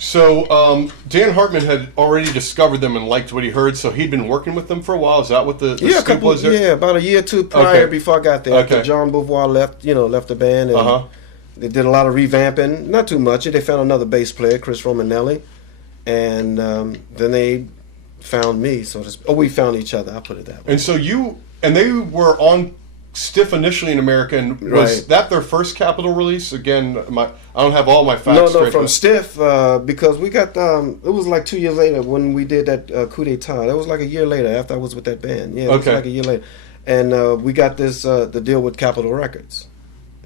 So Dan Hartman had already discovered them and liked what he heard, so he'd been working with them for a while. Is that what the scoop was there? Yeah, about a year or two prior before I got there. Okay. After John Beauvoir left the band, and they did a lot of revamping. Not too much. They found another bass player, Chris Romanelli, and then they found me. We found each other. I'll put it that way. And so they were on Stiff initially in America, and was that their first Capitol release? Again, I don't have all my facts straight. No, from Stiff, because we got, it was like 2 years later when we did that coup d'etat. That was like a year later after I was with that band. Yeah, it was like a year later. And we got the deal with Capitol Records.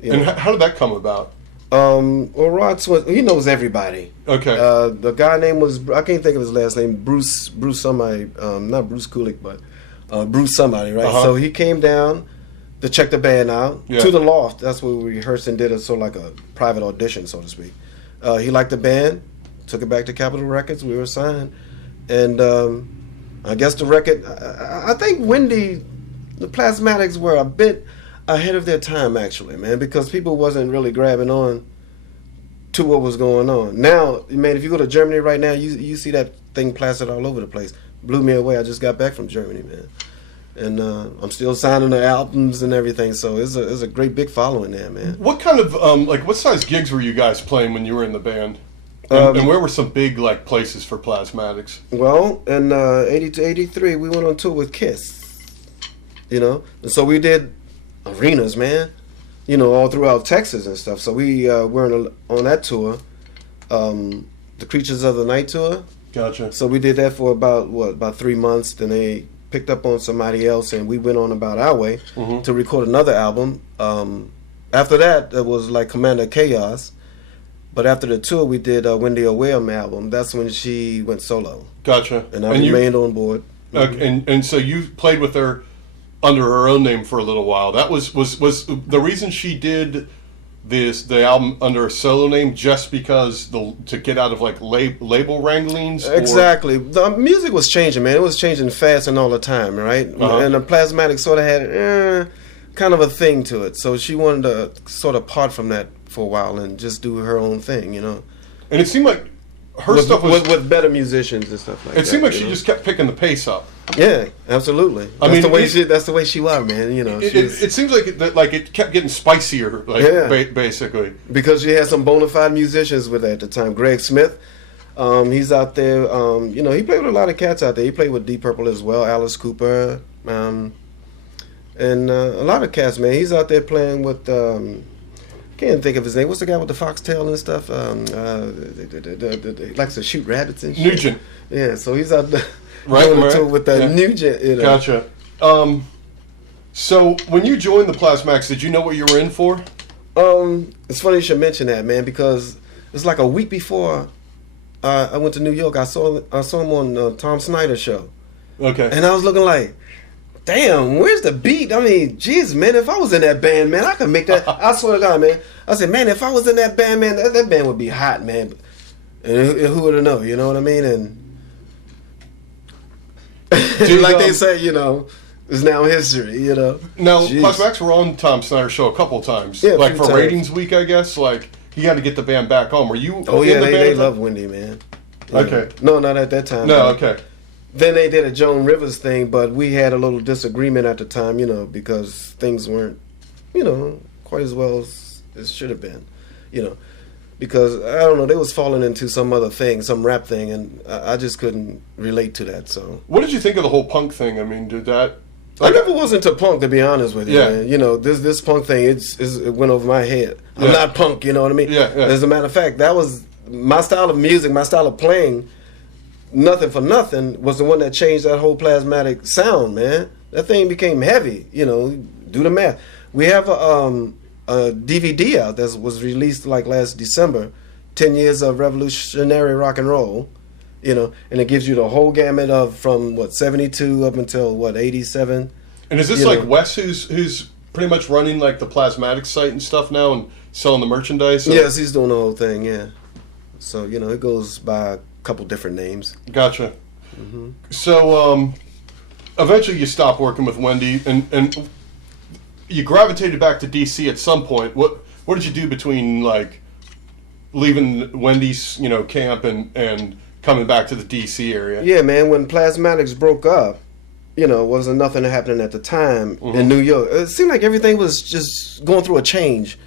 And how did that come about? Well, Rod Swanson, he knows everybody. Okay. The guy name was, I can't think of his last name, Bruce somebody, not Bruce Kulick, but Bruce somebody, right? So he came down to check the band out, to the loft. That's where we rehearsed and did a sort of like a private audition, so to speak. He liked the band, took it back to Capitol Records. We were signed, and I guess the record. I think Wendy, the Plasmatics were a bit ahead of their time, actually, man, because people wasn't really grabbing on to what was going on. Now, man, if you go to Germany right now, you see that thing plastered all over the place. Blew me away. I just got back from Germany, man. And I'm still signing the albums and everything, so it's a great big following there, man. What kind of what size gigs were you guys playing when you were in the band? And where were some big places for Plasmatics? Well, in 82, 83, we went on tour with Kiss. And so we did arenas, man. All throughout Texas and stuff. So we were on that tour, the Creatures of the Night tour. Gotcha. So we did that for about 3 months. Then they picked up on somebody else, and we went on about our way to record another album. After that, it was like Commander Chaos. But after the tour, we did Wendy O album. That's when she went solo. Gotcha. And I remained on board. Okay, and so you played with her under her own name for a little while. That was the reason she did the album under a solo name, just because to get out of label wranglings? Exactly. The music was changing, man. It was changing fast and all the time, right? And the Plasmatics sort of had kind of a thing to it. So she wanted to sort of part from that for a while and just do her own thing, And it seemed like her stuff was with better musicians and stuff like that. It seemed like she just kept picking the pace up. Yeah, absolutely. That's the way she was, man. It seems like it kept getting spicier, basically. Because she had some bona fide musicians with her at the time. Greg Smith, he's out there. He played with a lot of cats out there. He played with Deep Purple as well. Alice Cooper, and a lot of cats, man. He's out there playing with. Can't think of his name. What's the guy with the foxtail and stuff? He likes to shoot rabbits and shit. Nugent. Yeah, so he's out there with Nugent. Gotcha. So when you joined the Plasmatics, did you know what you were in for? It's funny you should mention that, man, because it's like a week before I went to New York. I saw him on Tom Snyder's show. Okay. And I was looking like, damn, where's the beat? I mean, jeez, man, if I was in that band, man, I could make that. I swear to God, man. I said, man, if I was in that band, man, that band would be hot, man. And who would have known, you know what I mean? And like they say, it's now history, Now, Plasmatics were on Tom Snyder's show a couple of times. Yeah, for times. Ratings Week, I guess. He had to get the band back home. Were you Oh, yeah, they love Wendy, man. Okay. No, not at that time. No, okay. Then they did a Joan Rivers thing, but we had a little disagreement at the time, because things weren't, quite as well as it should have been, because, I don't know, they was falling into some other thing, some rap thing, and I just couldn't relate to that, so. What did you think of the whole punk thing? I mean, did that... I never was into punk, to be honest with you, man. This punk thing, it went over my head. I'm not punk, you know what I mean? Yeah. As a matter of fact, that was my style of music, my style of playing. Nothing for Nothing was the one that changed that whole Plasmatic sound, man. That thing became heavy, do the math. We have a DVD out that was released last December, 10 years of revolutionary rock and roll, and it gives you the whole gamut of from 72 up until 87. And is this Wes who's pretty much running the Plasmatics site and stuff now and selling the merchandise? Yes, he's doing the whole thing, yeah. So, it goes by couple different names. Gotcha. So eventually you stopped working with Wendy and you gravitated back to DC at some point. What did you do between leaving Wendy's, camp and coming back to the DC area. Yeah, man. When Plasmatics broke up, wasn't nothing happening at the time in New York. It seemed like everything was just going through a change.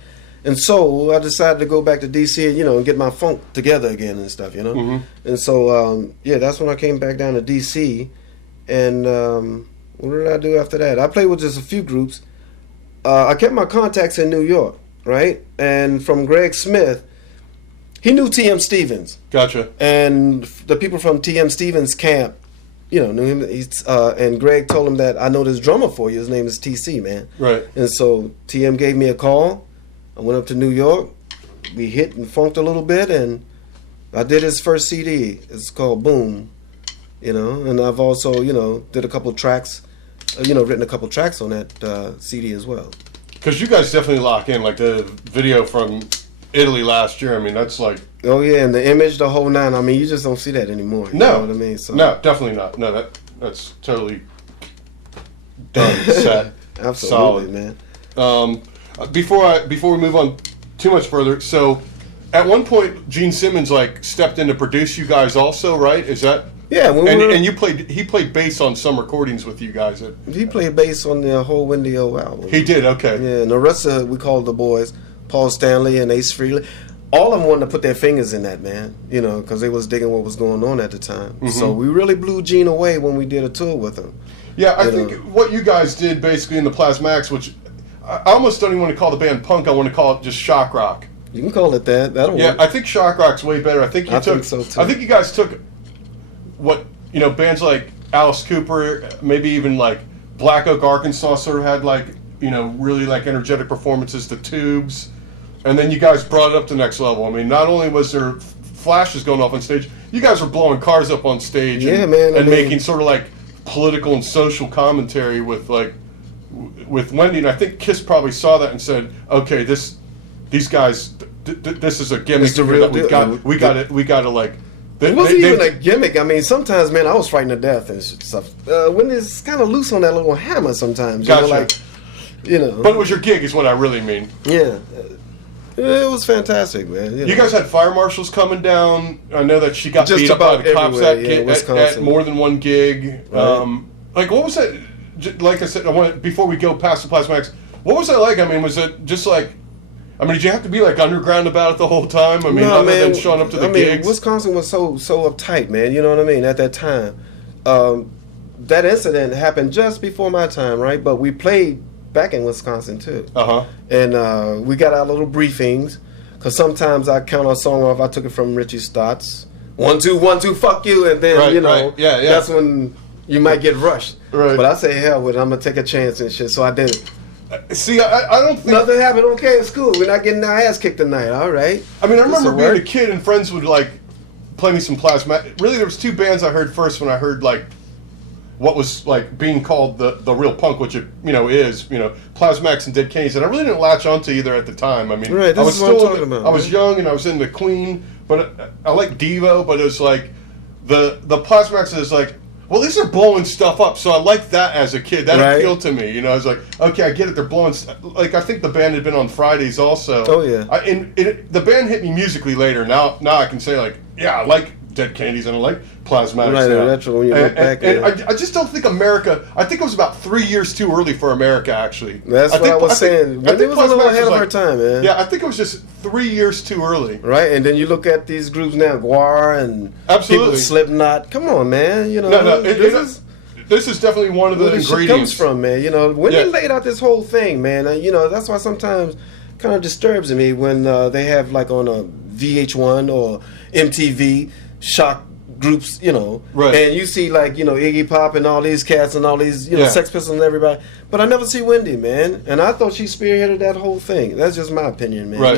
And so I decided to go back to DC, and get my funk together again and stuff, And so, that's when I came back down to DC. And what did I do after that? I played with just a few groups. I kept my contacts in New York, right? And from Greg Smith, he knew T.M. Stevens. Gotcha. And the people from T.M. Stevens' camp, knew him. And Greg told him that I know this drummer for you. His name is TC, man. Right. And so T.M. gave me a call. I went up to New York. We hit and funked a little bit, and I did his first CD. It's called Boom, And I've also, did a couple tracks, written a couple tracks on that CD as well. Because you guys definitely lock in, like the video from Italy last year. I mean, that's like... Oh, yeah, and the image, the whole nine. I mean, you just don't see that anymore. You know what I mean? So, no, definitely not. No, that's totally done, set, absolutely, solid. Man. Before we move on too much further, so at one point, Gene Simmons stepped in to produce you guys also, right? Is that... Yeah, and he played bass on some recordings with you guys. He played bass on the whole Wendy O album. He did, okay. Yeah, and the rest of we called the boys, Paul Stanley and Ace Frehley. All of them wanted to put their fingers in that, man. Because they was digging what was going on at the time. So we really blew Gene away when we did a tour with him. Yeah, I think what you guys did basically in the Plasmatics, which I almost don't even want to call the band punk. I want to call it just shock rock. You can call it that. That'll work. Yeah, I think shock rock's way better. I think think so too. I think you guys took what bands like Alice Cooper, maybe even like Black Oak, Arkansas, sort of had really energetic performances. The Tubes, and then you guys brought it up to the next level. I mean, not only was there flashes going off on stage, you guys were blowing cars up on stage. Yeah, man. And making sort of political and social commentary with Wendy. And I think Kiss probably saw that and said, "Okay, these guys, this is a gimmick the real that we got to." It wasn't even a gimmick. I mean, sometimes, man, I was frightened to death and stuff. When it's kind of loose on that little hammer sometimes. Gotcha. But it was your gig is what I really mean. Yeah. It was fantastic, man. You guys had fire marshals coming down. I know that she got Just beat up by the cops at Wisconsin. more than one gig. Right. What was that? Like I said, before we go past the Plasmatics, what was that like? I mean, was it just did you have to be underground about it the whole time? I mean, other than showing up to the gigs? Wisconsin was so uptight, man. You know what I mean? At that time, that incident happened just before my time, right? But we played back in Wisconsin too. And we got our little briefings because sometimes I count our song off. I took it from Richie Stott's 1 2 1 2 fuck you, and then Yeah. That's when you might get rushed. Right. But I say hell with it. I'm gonna take a chance and shit. So I did it. See, I don't think nothing happened. Okay, it's cool. We're not getting our ass kicked tonight. All right. I mean, I remember being a kid and friends would play me some Plasmatics. Really, there was two bands I heard first when I heard what was being called the real punk, which it is Plasmatics and Dead Kennedys, and I really didn't latch onto either at the time. I mean, right, I was what I'm talking about, I was young and I was into Queen, but I like Devo, but it was the Plasmatics is well, these are blowing stuff up, so I liked that as a kid. That appealed to me. I was okay, I get it. They're blowing. I think the band had been on Fridays also. Oh yeah. The band hit me musically later. Now I can say I like Dead Kennedys and I like Plasmatics. Right, that's when you look back. And I just don't think America. I think it was about 3 years too early for America. Actually, that's what I was saying. I think it was a little ahead of our time, man. Yeah, I think it was just 3 years too early. Right, and then you look at these groups now, Guar and absolutely Slipknot. Come on, man. This is definitely one of the ingredients. Where this shit comes from, man. When they laid out this whole thing, man. That's why sometimes kind of disturbs me when they have on a VH1 or MTV shock groups, right. And you see Iggy Pop and all these cats and all these Sex Pistols and everybody, but I never see Wendy, man, and I thought she spearheaded that whole thing. That's just my opinion, man. Right.